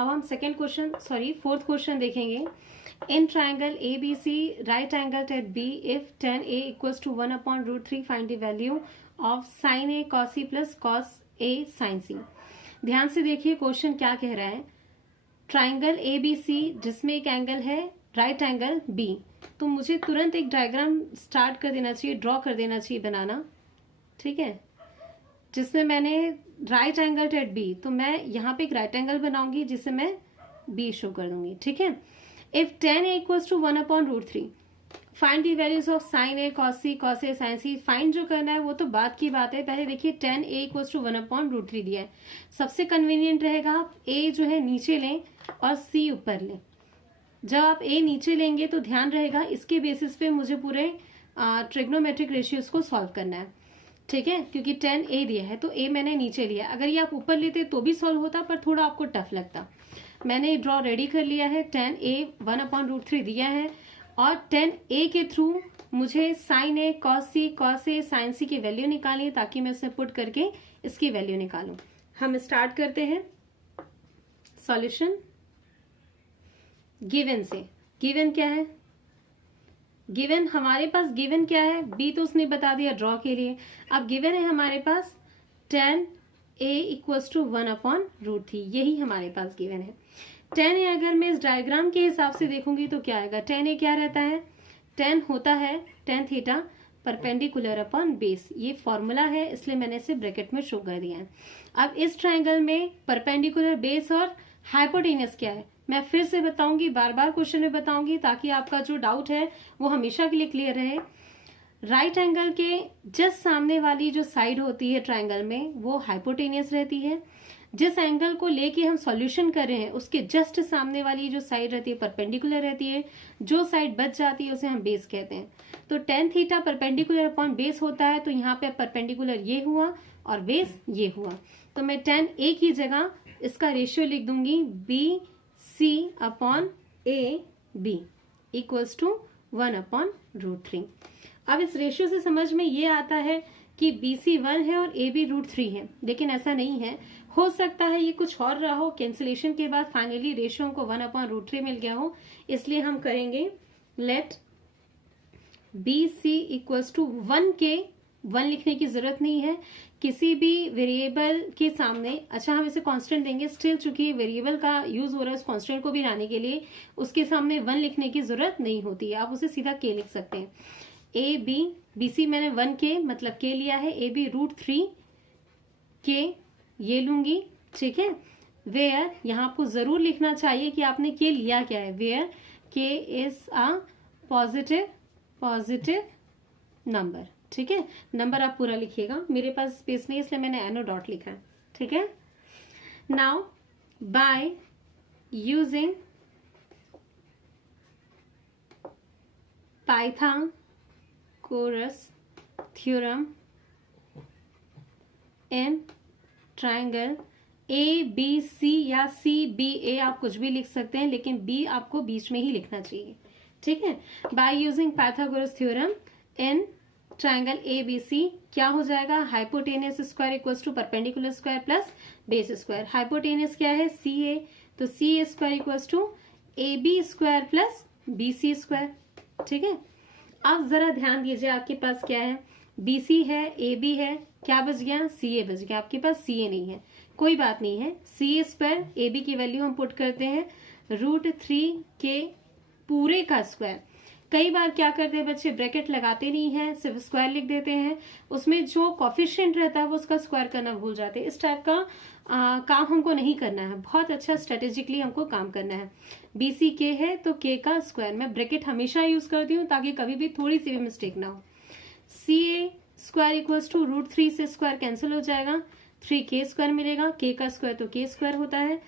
अब हम fourth question देखेंगे। In triangle A B C right angle at B if tan a equals to 1/√3 find the value of sin a cos c plus cos a sin c। ध्यान से देखिए question क्या कह रहा है। ट्राइंगल ए बी सी जिसमें एक angle है राइट एंगल बी, तो मुझे तुरंत एक डायग्राम स्टार्ट कर देना चाहिए, ड्रॉ कर देना चाहिए बनाना, ठीक है, जिसमें मैंने राइट एंगल एट बी, तो मैं यहाँ पे एक राइट एंगल बनाऊंगी जिसे मैं बी शो कर दूंगी, ठीक है। If tan a equals to 1/√3 find the values of sin a cos a sin c। Find जो करना है वो तो बात की बात है। पहले देखिए tan a इक्वल्स टू 1/√3 दिया है, सबसे कन्वीनियंट रहेगा आप a जो है नीचे लें और c ऊपर लें। जब आप a नीचे लेंगे तो ध्यान रहेगा इसके बेसिस पे मुझे पूरे ट्रिग्नोमेट्रिक रेशियोज को सॉल्व करना है, ठीक है, क्योंकि tan a दिया है तो a मैंने नीचे लिया। अगर ये आप ऊपर लेते तो भी सॉल्व होता, पर थोड़ा आपको टफ लगता। मैंने ड्रॉ रेडी कर लिया है। tan a 1/√3 दिया है और tan a के थ्रू मुझे sin a cos a sin c की वैल्यू निकालनी है ताकि मैं इसमें पुट करके इसकी वैल्यू निकालूं। हम स्टार्ट करते हैं सॉल्यूशन गिवन से। गिवन क्या है? गिवन हमारे पास गिवन क्या है? बी तो उसने बता दिया ड्रॉ के लिए। अब गिवन है हमारे पास tan a इक्वल्स टू 1/√3, यही हमारे पास गिवन है। tan a अगर मैं इस डायग्राम के हिसाब से देखूंगी तो क्या आएगा? tan a क्या रहता है? tan होता है tan theta perpendicular upon base. ये फॉर्मूला है इसलिए मैंने इसे ब्रैकेट में शो कर दिया है। अब इस ट्राइंगल में परपेंडिकुलर बेस और हाइपोटेनियस क्या है मैं फिर से बताऊंगी, बार बार क्वेश्चन में बताऊंगी ताकि आपका जो डाउट है वो हमेशा के लिए क्लियर रहे। राइट एंगल के जस्ट सामने वाली जो साइड होती है ट्राइंगल में वो हाइपोटेनियस रहती है। जिस एंगल को लेके हम सॉल्यूशन कर रहे हैं उसके जस्ट सामने वाली जो साइड रहती है परपेंडिकुलर रहती है। जो साइड बच जाती है उसे हम बेस कहते हैं। तो tan theta perpendicular upon base होता है, तो यहाँ पे परपेंडिकुलर ये हुआ और बेस ये हुआ। तो मैं tan a की जगह इसका रेशियो लिख दूंगी BC upon AB equals to 1/√3। अब इस रेशियो से समझ में ये आता है कि BC 1 है और AB √3 है, लेकिन ऐसा नहीं है। हो सकता है ये कुछ और रहा हो, कैंसिलेशन के बाद फाइनली रेशियो को 1/√3 मिल गया हो, इसलिए हम करेंगे लेट BC इक्वल्स टू 1 के 1 लिखने की जरूरत नहीं है किसी भी वेरिएबल के सामने। अच्छा हम इसे कांस्टेंट देंगे, स्टिल चूंकि वेरिएबल का यूज हो रहा है उस कांस्टेंट को भी लाने के लिए, उसके सामने 1 लिखने की जरूरत नहीं होती है, आप उसे सीधा k लिख सकते हैं। AB BC मैंने 1 के मतलब k लिया है, AB √3 k ये लूंगी, ठीक है। वेयर यहाँ आपको जरूर लिखना चाहिए कि आपने k लिया क्या है। Where k is a positive number, ठीक है। नंबर आप पूरा लिखिएगा, मेरे पास स्पेस नहीं इसलिए मैंने एनो डॉट लिखा है, ठीक है। Now bye using Pythagoras theorem in triangle ABC या CBA आप कुछ भी लिख सकते हैं, लेकिन B आपको बीच में ही लिखना चाहिए, ठीक है। By using Pythagoras theorem in triangle ABC क्या हो जाएगा? Hypotenuse square equals to perpendicular square plus base square. Hypotenuse क्या है? CA, तो CA square equals to AB square plus BC square, ठीक है। अब जरा ध्यान दीजिए आपके पास क्या है? BC है, AB है, क्या बच गया? CA बच गया। आपके पास CA नहीं है, कोई बात नहीं है। CA स्क्वायर AB की वैल्यू हम पुट करते हैं √3 के पूरे का स्क्वायर। कई बार क्या करते हैं बच्चे, ब्रैकेट लगाते नहीं है, सिर्फ स्क्वायर लिख देते हैं, उसमें जो कॉफिशिएंट रहता है वो उसका स्क्वायर करना भूल जाते हैं। इस टाइप का काम हमको नहीं करना है, बहुत अच्छा स्ट्रेटेजिकली हमको काम करना है। BC k है तो k का स्क्वायर, मैं ब्रैकेट हमेशा यूज करती हूँ ताकि कभी भी थोड़ी सी भी मिस्टेक ना हो। CA स्क्वायर इक्वल्स टू √3 से स्क्वायर कैंसिल हो जाएगा, 3k स्क्वायर मिलेगा, k का स्क्वायर तो k स्क्वायर होता है।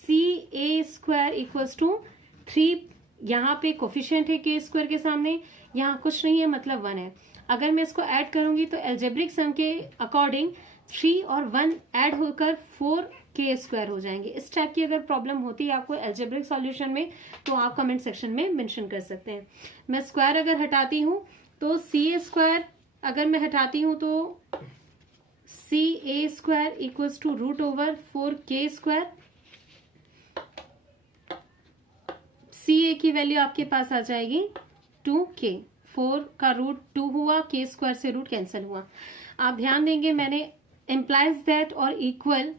CA स्क्वायर इक्वल्स टू 3, यहाँ पे कोफिशिएंट है k स्क्वायर के सामने, यहाँ कुछ नहीं है मतलब 1 है। अगर मैं इसको ऐड करूंगी तो एल्जेब्रिक सम के अकॉर्डिंग 3 और 1 ऐड होकर 4k स्क्वायर हो जाएंगे। इस टाइप की अगर प्रॉब्लम होती है आपको एल्जेब्रिक सॉल्यूशन में तो आप कमेंट सेक्शन में मेंशन कर सकते हैं। मैं स्क्वायर अगर हटाती हूँ तो CA स्क्वायर अगर मैं हटाती हूँ तो CA square equals to √4k square C A की वैल्यू आपके पास आ जाएगी 2k, 4 का रूट 2 हुआ, k स्क्वायर से रूट कैंसिल हुआ। आप ध्यान देंगे मैंने इम्प्लाइज दैट और equal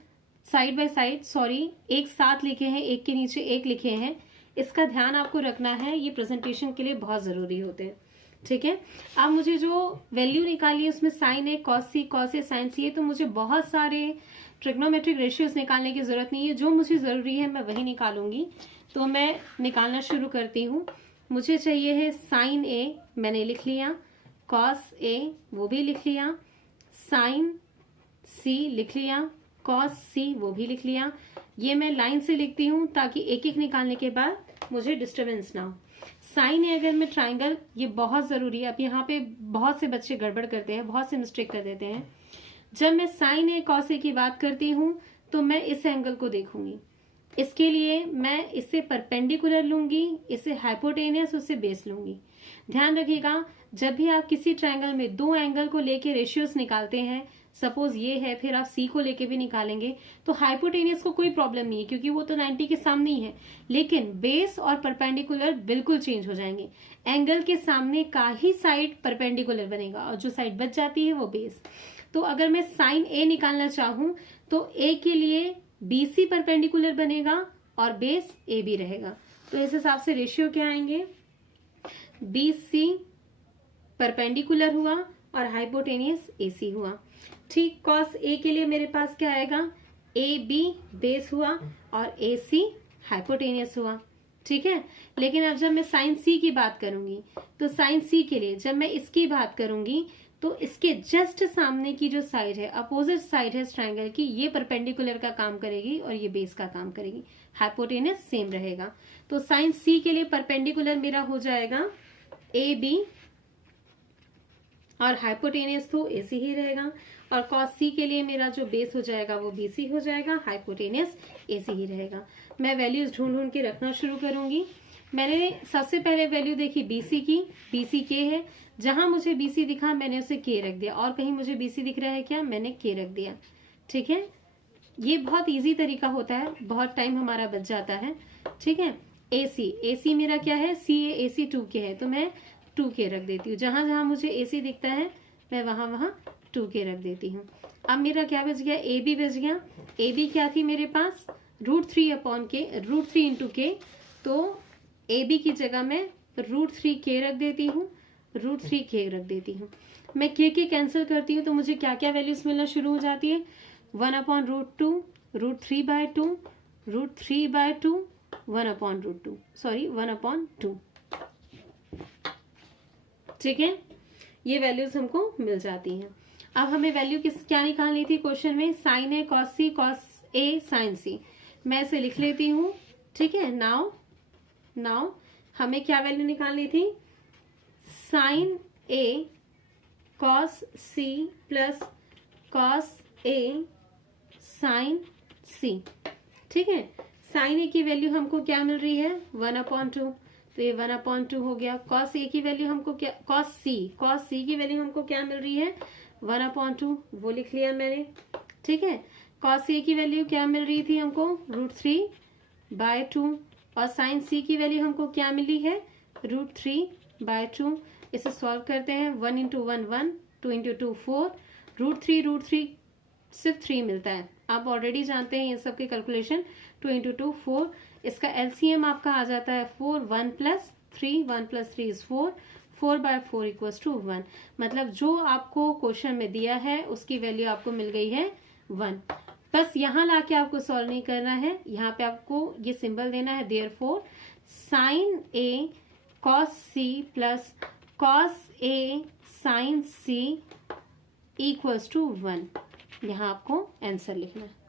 side by side, sorry एक साथ लिखे हैं, एक के नीचे एक लिखे हैं, इसका ध्यान आपको रखना है, ये प्रेजेंटेशन के लिए बहुत जरूरी होते हैं। ठीक है, अब मुझे जो वैल्यू निकाली है उसमें sign A cos C, cos A sign सी है, तो मुझे बहुत सारे ट्रिग्नोमेट्रिक रेशियोज निकालने की जरूरत नहीं है, जो मुझे जरूरी है मैं वही निकालूंगी। तो मैं निकालना शुरू करती हूँ। मुझे चाहिए है साइन ए, मैंने लिख लिया, कॉस ए वो भी लिख लिया, साइन सी लिख लिया, कॉस सी वो भी लिख लिया। ये मैं लाइन से लिखती हूँ ताकि एक एक निकालने के बाद मुझे डिस्टर्बेंस ना हो। साइन ए अगर मैं ट्राइंगल, ये बहुत जरूरी है, अब यहाँ पे बहुत से बच्चे गड़बड़ करते हैं, बहुत से मिस्टेक कर देते हैं। जब मैं साइन ए कॉस ए की बात करती हूँ तो मैं इस एंगल को देखूंगी, इसके लिए मैं इसे परपेंडिकुलर लूंगी, इसे हाइपोटेनियस, उससे बेस लूंगी। ध्यान रखिएगा जब भी आप किसी ट्राइंगल में दो एंगल को लेके रेशियोज निकालते हैं, सपोज ये है, फिर आप सी को लेके भी निकालेंगे, तो हाइपोटेनियस को कोई प्रॉब्लम नहीं है क्योंकि वो तो 90 के सामने ही है, लेकिन बेस और परपेंडिकुलर बिल्कुल चेंज हो जाएंगे। एंगल के सामने का ही साइड परपेंडिकुलर बनेगा और जो साइड बच जाती है वो बेस। तो अगर मैं साइन ए निकालना चाहूं तो ए के लिए बीसी परपेंडिकुलर बनेगा और बेस ए बी रहेगा। तो इस हिसाब से रेशियो क्या आएंगे, बीसी परपेंडिकुलर हुआ और हाइपोटेनियस एसी हुआ। ठीक, कॉस ए के लिए मेरे पास क्या आएगा, ए बी बेस हुआ और ए सी हाइपोटेनियस हुआ। ठीक है, लेकिन अब जब मैं साइन सी की बात करूंगी तो साइन सी के लिए जब मैं इसकी बात करूंगी तो इसके जस्ट सामने की जो साइड है, अपोजिट साइड है इस ट्राइंगल की, ये परपेंडिकुलर का काम करेगी और ये बेस का काम करेगी, हाइपोटेनियस सेम रहेगा। तो साइन सी के लिए परपेंडिकुलर मेरा हो जाएगा ए बी और हाइपोटेनियस तो एसी ही रहेगा, और कॉस सी के लिए मेरा जो बेस हो जाएगा वो बीसी हो जाएगा, हाइपोटेनियस एसी ही रहेगा। मैं वैल्यूज ढूंढ ढूंढ के रखना शुरू करूंगी। मैंने सबसे पहले वैल्यू देखी बीसी की, बीसी के है, जहां मुझे बीसी दिखा मैंने उसे के रख दिया, और कहीं मुझे बीसी दिख रहा है क्या, मैंने के रख दिया। ठीक है, ये बहुत इजी तरीका होता है, बहुत टाइम हमारा बच जाता है। ठीक है, एसी, एसी मेरा क्या है, सी ए एसी 2k है, तो मैं 2k रख देती हूँ। जहां जहां मुझे एसी दिखता है मैं वहां वहां 2k रख देती हूँ। अब मेरा क्या बच गया, ए बी बच गया। ए बी क्या थी मेरे पास, √3/k, √3 × k, तो ए बी की जगह मैं √3k रख देती हूँ, √3k रख देती हूँ। मैं k कैंसिल करती हूँ तो मुझे क्या क्या वैल्यूज मिलना शुरू हो जाती है, 1/√2, √3/2, √3/2, 1/√2, सॉरी 1/2। ठीक है, ये वैल्यूज हमको मिल जाती हैं। अब हमें वैल्यू क्या निकालनी थी क्वेश्चन में, sign A cos C, cos A sign सी। मैं इसे लिख लेती हूँ। ठीक है, नाउ हमें क्या वैल्यू निकालनी थी, sign A cos C plus cos A sign सी। ठीक है, साइन ए की वैल्यू हमको क्या मिल रही है, 1/2, तो ये 1/2 हो गया। कॉस ए की वैल्यू हमको क्या, कॉस सी की वैल्यू हमको क्या मिल रही है, 1/2, वो लिख लिया मैंने। ठीक है, कॉस ए की वैल्यू क्या मिल रही थी हमको, √3/2, और साइन सी की वैल्यू हमको क्या मिली है, √3/2। इसे सॉल्व करते हैं, 1 × 1 1, 2 × 2 4, √3 सिर्फ 3 मिलता है, आप ऑलरेडी जानते हैं ये सब के कैलकुलेशन। 2 × 2 4, इसका एलसीएम आपका आ जाता है 4, 1 + 3, 1 + 3 is 4, 4/4 = 1। मतलब जो आपको क्वेश्चन में दिया है उसकी वैल्यू आपको मिल गई है 1। बस यहाँ लाके आपको सॉल्व नहीं करना है, यहाँ पे आपको ये सिंबल देना है, therefore sign A cos C plus cos A sign सी = 1। यहाँ आपको आंसर लिखना है।